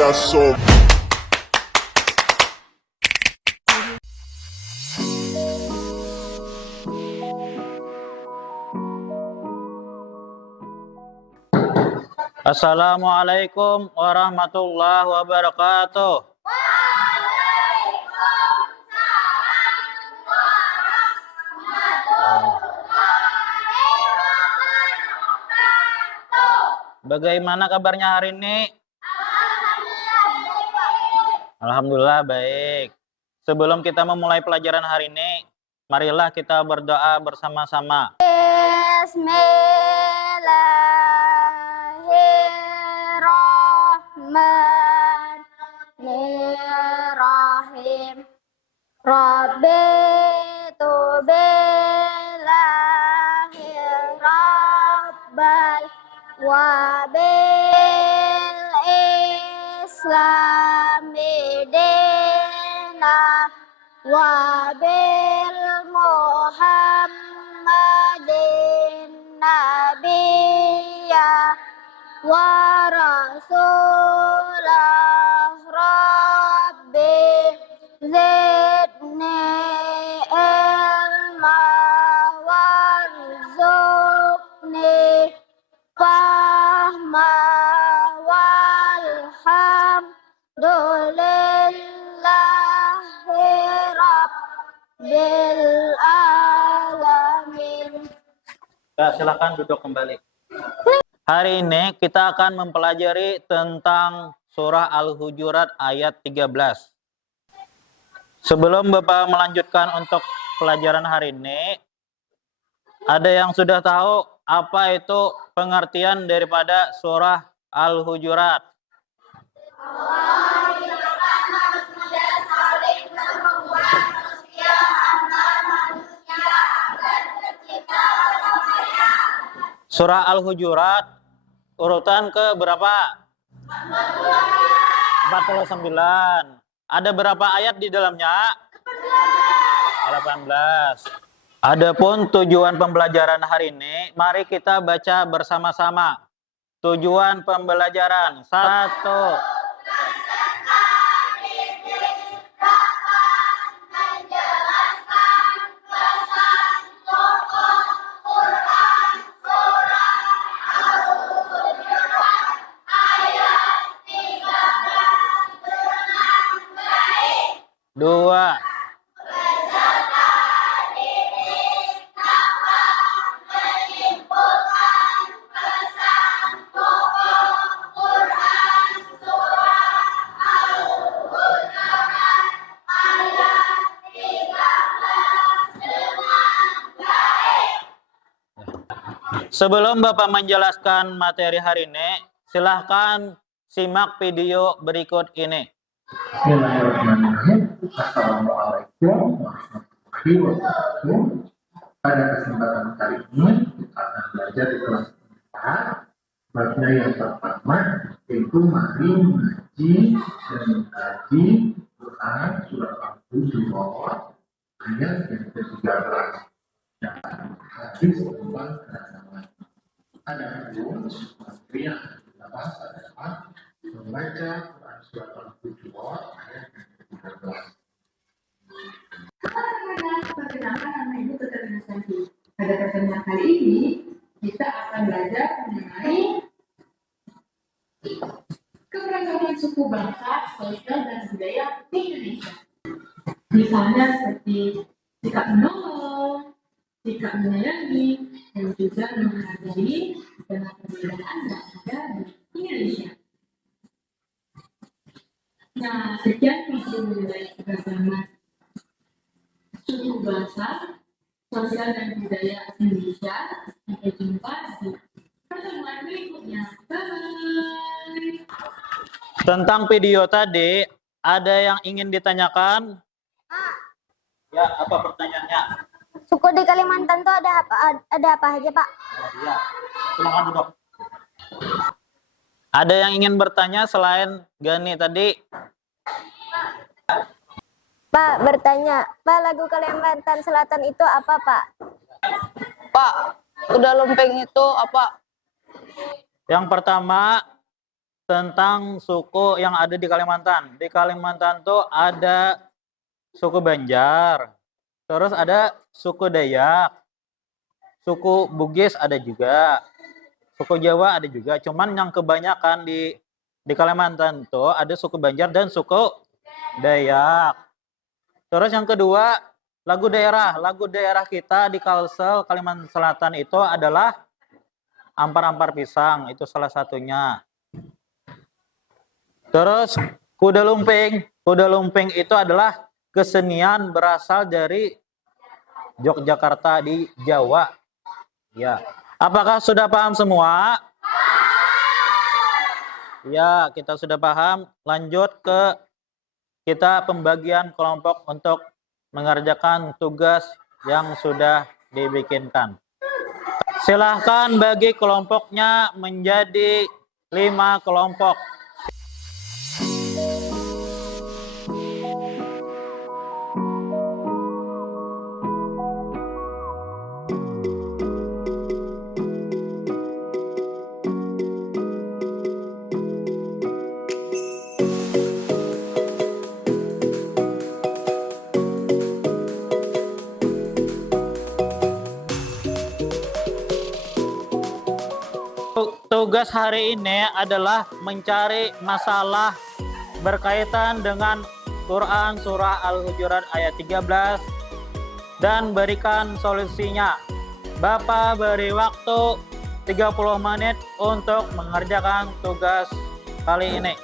got so. Assalamualaikum warahmatullahi wabarakatuh. Bagaimana kabarnya hari ini? Alhamdulillah baik. Sebelum kita memulai pelajaran hari ini, marilah kita berdoa bersama-sama. Bismillahirrahmanirrahim. Rabbi tubillahi rabbal wa bil islami dina wa bil muhammadin nabiyya wa rasulah rabbi zidni ilma warzuqni fahma walhamdulillahi rabbil alamin. Ya, silakan duduk kembali. Hari ini kita akan mempelajari tentang surah Al-Hujurat ayat 13. Sebelum Bapak melanjutkan untuk pelajaran hari ini, ada yang sudah tahu apa itu pengertian daripada surah Al-Hujurat? Surah Al-Hujurat urutan ke berapa? 49. Ada berapa ayat di dalamnya? 18. Adapun tujuan pembelajaran hari ini, mari kita baca bersama-sama. Tujuan pembelajaran 1. Dua. Sebelum Bapak menjelaskan materi hari ini, silahkan simak video berikut ini. Bismillahirrahmanirrahim. Assalamualaikum warahmatullahi wabarakatuh. Pada kesempatan kali ini kita akan belajar di kelas 4. Babnya yang pertama yaitu mari mengaji dan mengkaji Quran surat Al-Hujurat ayat yang ke-13 dan hadis tentang keragaman. Adapun materi yang kita bahas adalah membaca Quran surat Al-Hujurat ayat yang ke-13. Perkenalkan nama Ibu Keterangan Santi. Pada pertemuan kali ini kita akan belajar mengenai keberagaman suku bangsa, sosial dan budaya di Indonesia. Misalnya seperti sikap menolong, sikap menyayangi, dan juga menghargai dengan perbedaan yang ada di Indonesia. Nah, sekian video mengenai keberagaman suku bangsa, sosial dan budaya Indonesia. Sampai jumpa di pertemuan berikutnya. Bye. Tentang video tadi, ada yang ingin ditanyakan? Ya, apa pertanyaannya? Suku di Kalimantan tuh ada apa aja, Pak? Oh, iya. Silakan duduk. Ada yang ingin bertanya selain Gani tadi? Pak, bertanya, Pak, lagu Kalimantan Selatan itu apa, Pak? Pak, kuda lumping itu apa? Yang pertama, tentang suku yang ada di Kalimantan. Di Kalimantan tuh ada suku Banjar, terus ada suku Dayak, suku Bugis ada juga, suku Jawa ada juga. Cuman yang kebanyakan di Kalimantan tuh ada suku Banjar dan suku Dayak. Terus yang kedua, lagu daerah. Lagu daerah kita di Kalsel, Kalimantan Selatan itu adalah Ampar-Ampar Pisang, itu salah satunya. Terus kuda lumping. Kuda lumping itu adalah kesenian berasal dari Yogyakarta di Jawa. Ya. Apakah sudah paham semua? Ya, kita sudah paham. Lanjut ke kita pembagian kelompok untuk mengerjakan tugas yang sudah dibikinkan. Silahkan bagi kelompoknya menjadi 5 kelompok. Tugas hari ini adalah mencari masalah berkaitan dengan Quran Surah Al-Hujurat ayat 13 dan berikan solusinya. Bapak beri waktu 30 menit untuk mengerjakan tugas kali ini.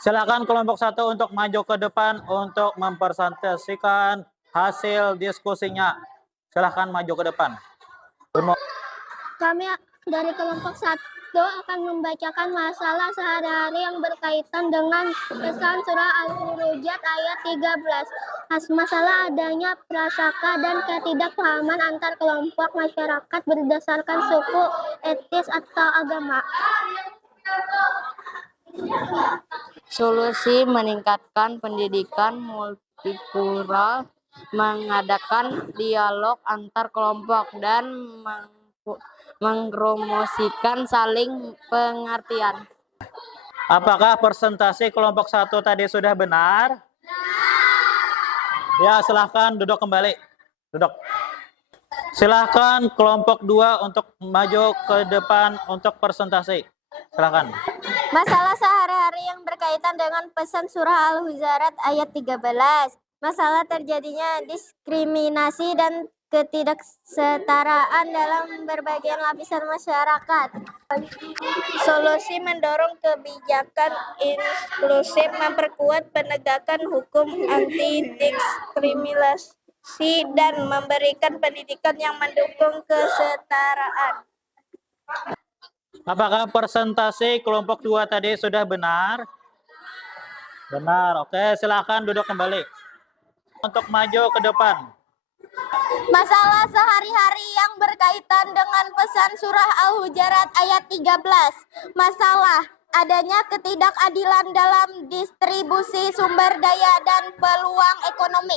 Silakan kelompok 1 untuk maju ke depan untuk mempresentasikan hasil diskusinya. Silakan maju ke depan. Kami dari kelompok 1 akan membacakan masalah sehari-hari yang berkaitan dengan pesan surah Al-Hujurat ayat 13. Masalah adanya prasangka dan ketidakpahaman antar kelompok masyarakat berdasarkan suku, etnis, atau agama. Solusi: meningkatkan pendidikan multikultural, mengadakan dialog antar kelompok, dan mempromosikan saling pengertian. Apakah persentase kelompok 1 tadi sudah benar? Ya, silahkan duduk kembali. Duduk. Silahkan kelompok 2 untuk maju ke depan untuk persentase. Silahkan. Masalah sehari-hari yang berkaitan dengan pesan surah Al-Hujurat ayat 13. Masalah terjadinya diskriminasi dan ketidaksetaraan dalam berbagai lapisan masyarakat. Solusi mendorong kebijakan inklusif, memperkuat penegakan hukum anti diskriminasi, dan memberikan pendidikan yang mendukung kesetaraan. Apakah persentase kelompok 2 tadi sudah benar? Benar. Oke, silakan duduk kembali. Untuk maju ke depan. Masalah sehari-hari yang berkaitan dengan pesan surah Al-Hujurat ayat 13. Masalah adanya ketidakadilan dalam distribusi sumber daya dan peluang ekonomi.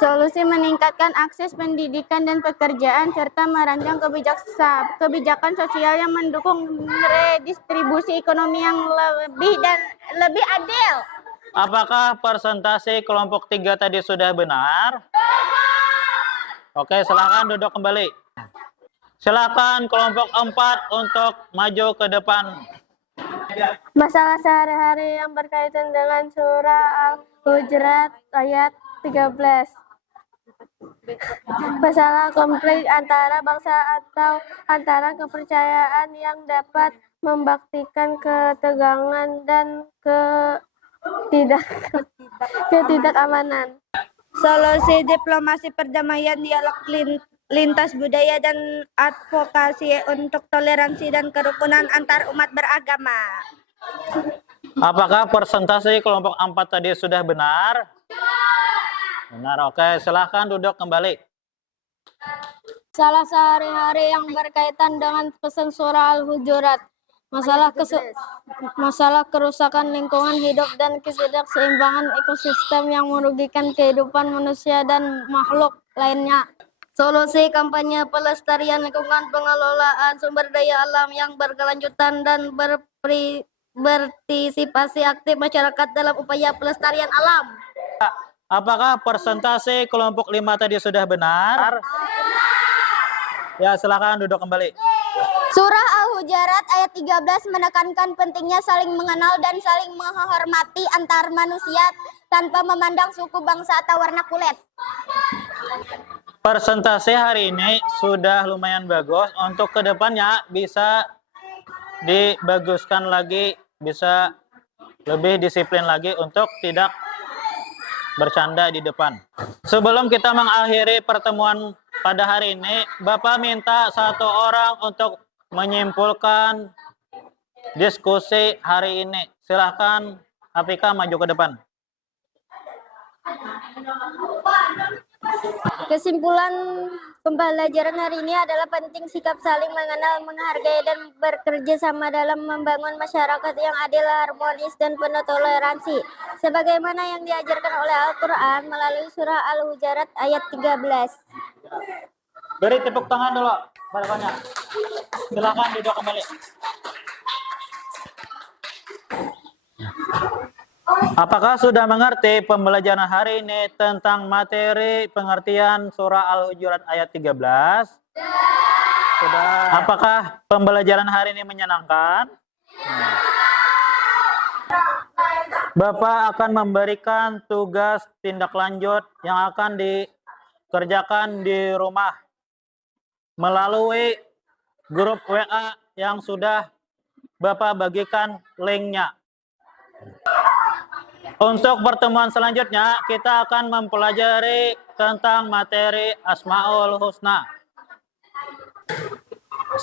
Solusi meningkatkan akses pendidikan dan pekerjaan serta merancang kebijakan sosial yang mendukung redistribusi ekonomi yang lebih adil. Apakah persentase kelompok 3 tadi sudah benar? Oke, silakan duduk kembali. Silakan kelompok 4 untuk maju ke depan. Masalah sehari-hari yang berkaitan dengan surah Al-Hujurat ayat 13. Masalah konflik antara bangsa atau antara kepercayaan yang dapat membaktikan ketegangan dan ketidakamanan. Solusi diplomasi perdamaian, dialog lintas budaya, dan advokasi untuk toleransi dan kerukunan antar umat beragama. Apakah persentase kelompok 4 tadi sudah benar? Benar. Oke, silahkan duduk kembali. Masalah sehari-hari yang berkaitan dengan pesan surah Al-Hujurat. Masalah kerusakan lingkungan hidup dan ketidakseimbangan ekosistem yang merugikan kehidupan manusia dan makhluk lainnya. Solusi kampanye pelestarian lingkungan, pengelolaan sumber daya alam yang berkelanjutan, dan berpartisipasi aktif masyarakat dalam upaya pelestarian alam. Apakah persentase kelompok 5 tadi sudah benar? Ya, silakan duduk kembali. Surah Al-Hujurat ayat 13 menekankan pentingnya saling mengenal dan saling menghormati antar manusia tanpa memandang suku, bangsa, atau warna kulit. Persentase hari ini sudah lumayan bagus. Untuk kedepannya bisa dibaguskan lagi, bisa lebih disiplin lagi untuk tidak bercanda di depan. Sebelum kita mengakhiri pertemuan pada hari ini, Bapak minta satu orang untuk menyimpulkan diskusi hari ini. Silahkan Afika maju ke depan. Kesimpulan pembelajaran hari ini adalah penting sikap saling mengenal, menghargai, dan bekerja sama dalam membangun masyarakat yang adil, harmonis, dan penuh toleransi. Sebagaimana yang diajarkan oleh Al-Quran melalui surah Al-Hujurat ayat 13. Beri tepuk tangan dulu. Banyak. Silakan duduk kembali. Apakah sudah mengerti pembelajaran hari ini tentang materi pengertian surah Al-Hujurat ayat 13? Sudah. Apakah pembelajaran hari ini menyenangkan? Bapak akan memberikan tugas tindak lanjut yang akan dikerjakan di rumah melalui grup WA yang sudah Bapak bagikan linknya. Untuk pertemuan selanjutnya, kita akan mempelajari tentang materi Asmaul Husna.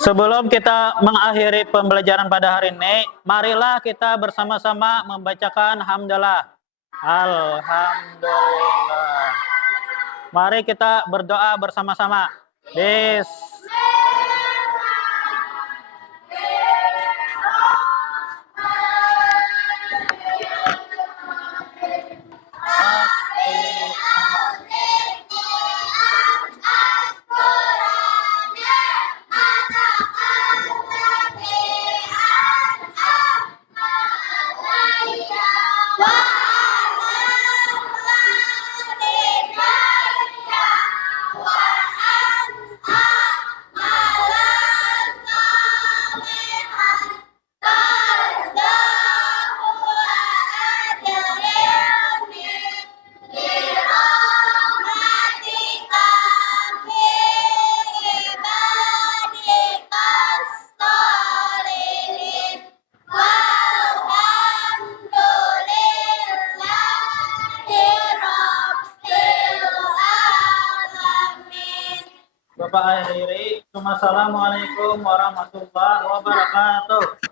Sebelum kita mengakhiri pembelajaran pada hari ini, marilah kita bersama-sama membacakan hamdalah. Alhamdulillah. Mari kita berdoa bersama-sama. Bapak akhiri. Assalamualaikum warahmatullahi wabarakatuh.